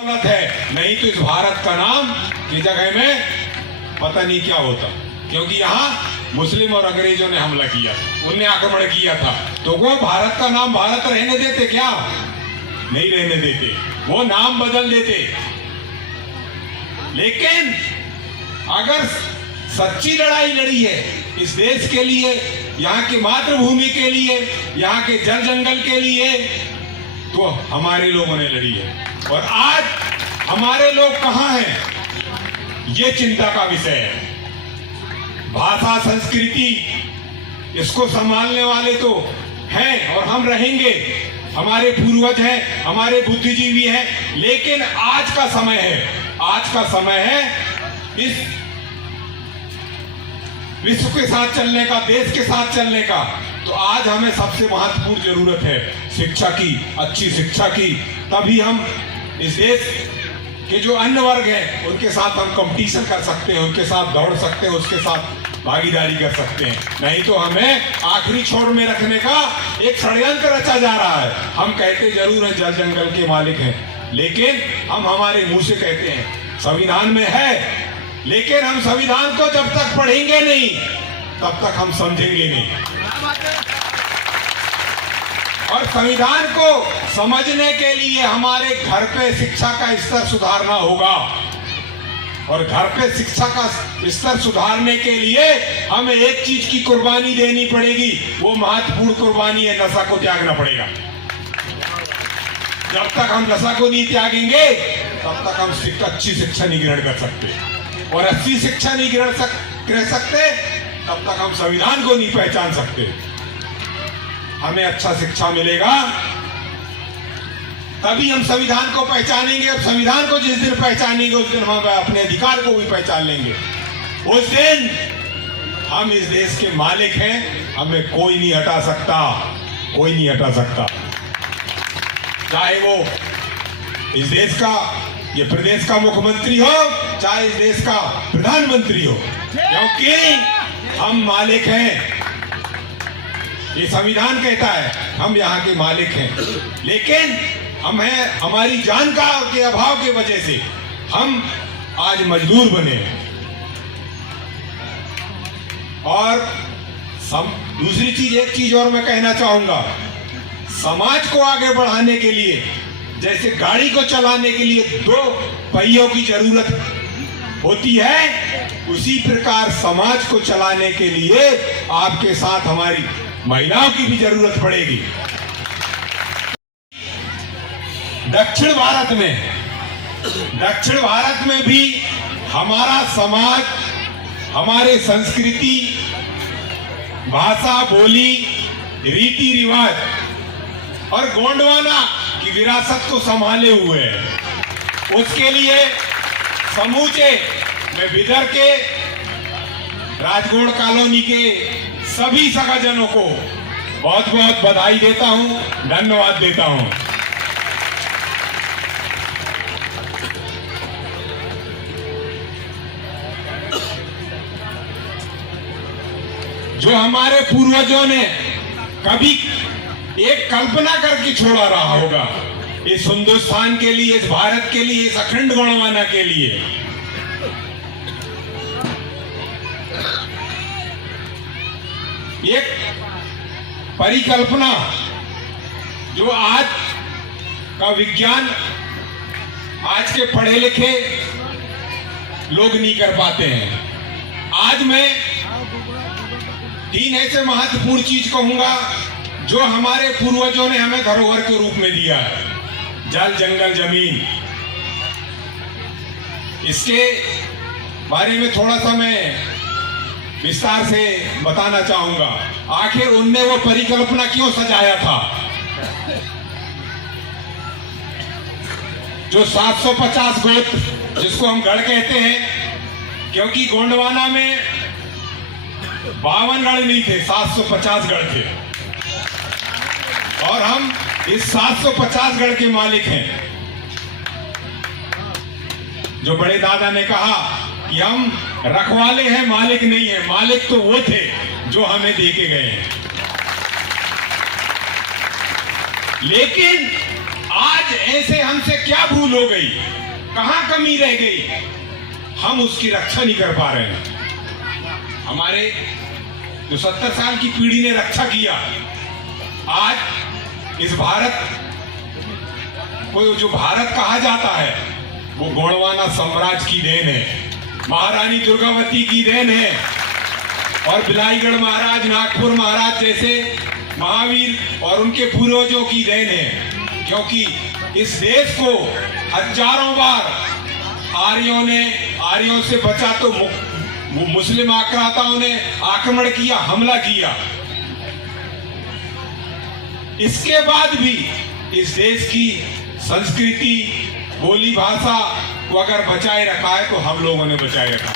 गलत है, नहीं तो इस भारत का नाम की जगह में पता नहीं क्या होता, क्योंकि यहाँ मुस्लिम और अंग्रेजों ने हमला किया, उनने आक्रमण किया था, तो वो भारत का नाम भारत रहने देते क्या? नहीं रहने देते, वो नाम बदल देते। लेकिन अगर सच्ची लड़ाई लड़ी है इस देश के लिए, यहाँ की मातृभूमि के लिए, यहाँ के जल जंगल के लिए, तो हमारे लोगों ने लड़ी है। और आज हमारे लोग कहां हैं, ये चिंता का विषय है। भाषा संस्कृति इसको संभालने वाले तो हैं और हम रहेंगे, हमारे पूर्वज हैं, हमारे बुद्धिजीवी हैं, लेकिन आज का समय है, आज का समय है इस विश्व के साथ चलने का, देश के साथ चलने का। तो आज हमें सबसे महत्वपूर्ण जरूरत है शिक्षा की, अच्छी शिक्षा की, तभी हम इस देश के जो अन्य वर्ग हैं उनके साथ हम कंपटीशन कर सकते हैं, उनके साथ दौड़ सकते हैं, उसके साथ भागीदारी कर सकते हैं। नहीं तो हमें आखिरी छोर में रखने का एक षड्यंत्र रचा जा रहा है। हम कहते जरूर हैं जल जंगल के मालिक हैं, लेकिन हम हमारे मुंह से कहते हैं संविधान में है, लेकिन हम संविधान को जब तक पढ़ेंगे नहीं तब तक हम समझेंगे नहीं। और संविधान को समझने के लिए हमारे घर पे शिक्षा का स्तर सुधारना होगा, और घर पे शिक्षा का स्तर सुधारने के लिए हमें एक चीज की कुर्बानी देनी पड़ेगी, वो महत्वपूर्ण कुर्बानी है, नशा को त्यागना पड़ेगा। जब तक हम नशा को नहीं त्यागेंगे तब तक हम अच्छी शिक्षा नहीं ग्रहण कर सकते, और अच्छी शिक्षा नहीं ग्रहण कर सकते तब तक हम संविधान को नहीं पहचान सकते। हमें अच्छा शिक्षा मिलेगा तभी हम संविधान को पहचानेंगे, और संविधान को जिस दिन पहचानेंगे उस दिन हम अपने अधिकार को भी पहचान लेंगे। उस दिन हम इस देश के मालिक हैं, हमें कोई नहीं हटा सकता, कोई नहीं हटा सकता, चाहे वो इस देश का, ये प्रदेश का मुख्यमंत्री हो, चाहे इस देश का प्रधानमंत्री हो, क्योंकि हम मालिक हैं। ये संविधान कहता है हम यहाँ के मालिक हैं, लेकिन हमारी जानकारी के अभाव की वजह से हम आज मजदूर बने। और दूसरी चीज, एक चीज और मैं कहना चाहूंगा, समाज को आगे बढ़ाने के लिए जैसे गाड़ी को चलाने के लिए दो पहियों की जरूरत होती है, उसी प्रकार समाज को चलाने के लिए आपके साथ हमारी महिलाओं की भी जरूरत पड़ेगी। दक्षिण भारत में भी हमारा समाज, हमारे संस्कृति, भाषा, बोली, रीति रिवाज और गोंडवाना की विरासत को संभाले हुए है। उसके लिए समूचे मैं बिदर के राजगोड़ कॉलोनी के सभी सगाजनों को बहुत बहुत बधाई देता हूं, धन्यवाद देता हूं। जो हमारे पूर्वजों ने कभी एक कल्पना करके छोड़ा रहा होगा इस हिंदुस्तान के लिए, इस भारत के लिए, इस अखंड गोंडवाना के लिए, एक परिकल्पना जो आज का विज्ञान, आज के पढ़े लिखे लोग नहीं कर पाते हैं। आज मैं तीन ऐसे महत्वपूर्ण चीज कहूंगा जो हमारे पूर्वजों ने हमें धरोहर के रूप में दिया है, जल, जंगल, जमीन। इसके बारे में थोड़ा सा मैं विस्तार से बताना चाहूंगा। आखिर उनने वो परिकल्पना क्यों सजाया था? जो 750 गोत्र, जिसको हम गढ़ कहते हैं, क्योंकि गोंडवाना में 52 गढ़ नहीं थे, 750 गढ़ थे, और हम इस 750 गढ़ के मालिक हैं। जो बड़े दादा ने कहा कि हम रखवाले हैं, मालिक नहीं है। मालिक तो वो थे जो हमें देके गए हैं। लेकिन आज आज ऐसे हमसे क्या भूल हो गई, कहां कमी रह गई, हम उसकी रक्षा नहीं कर पा रहे हैं। हमारे जो 70 साल की पीढ़ी ने रक्षा किया, आज इस भारत को जो भारत कहा जाता है वो गोंडवाना साम्राज्य की देन है, महारानी दुर्गावती की देन है और बिलाईगढ़ महाराज, नागपुर महाराज जैसे महावीर और उनके पूर्वजों की देन है। क्योंकि इस देश को हजारों बार आर्यों से बचा तो मुस्लिम आक्रांताओं ने आक्रमण किया, हमला किया। इसके बाद भी इस देश की संस्कृति, बोली भाषा को अगर बचाए रखा है तो हम लोगों ने बचाए रखा।